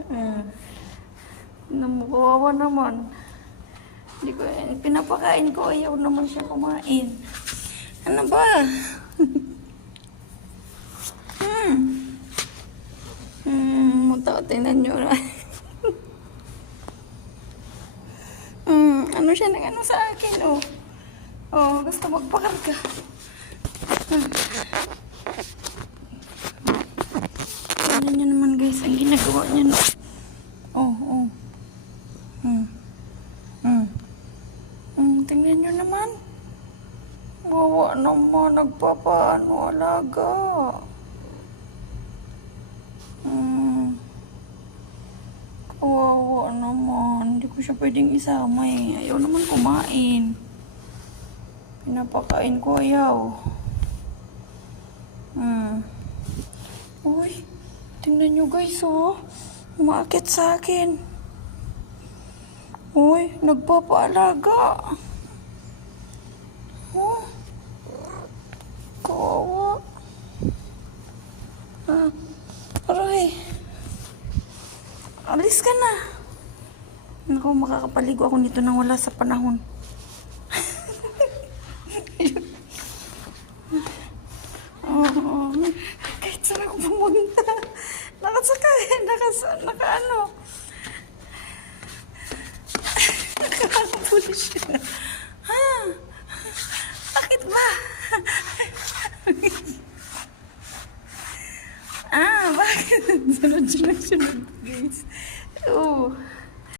Uh, Kawawa naman. Hindi ko, pinapakain ko, ayaw naman siya kumain. Ano ba? Tingnan nyo na. Ano siya nang ano sa akin, oh. Oh, gusto magpakarga. Tingnan nyo naman, guys, ang ginagawa niya, no. Oh. Tingnan nyo naman. Wawa naman, nagpapaano, alaga. Kawawa naman. Hindi ko siya pwedeng isama eh. Ayaw naman kumain. Pinapakain ko, ayaw. Uy, tingnan nyo guys, oh. Umaakit sa akin. Uy, nagpapaalaga. Oh. Kawawa. Aray. Alis ka na. Naku, makakapaligo ako nito nang wala sa panahon. Kahit saan ako pumunta. Nakasakay. Naka-ano. Nakakapuli siya. Bakit ba? Bakit? Sunod, guys. Oh.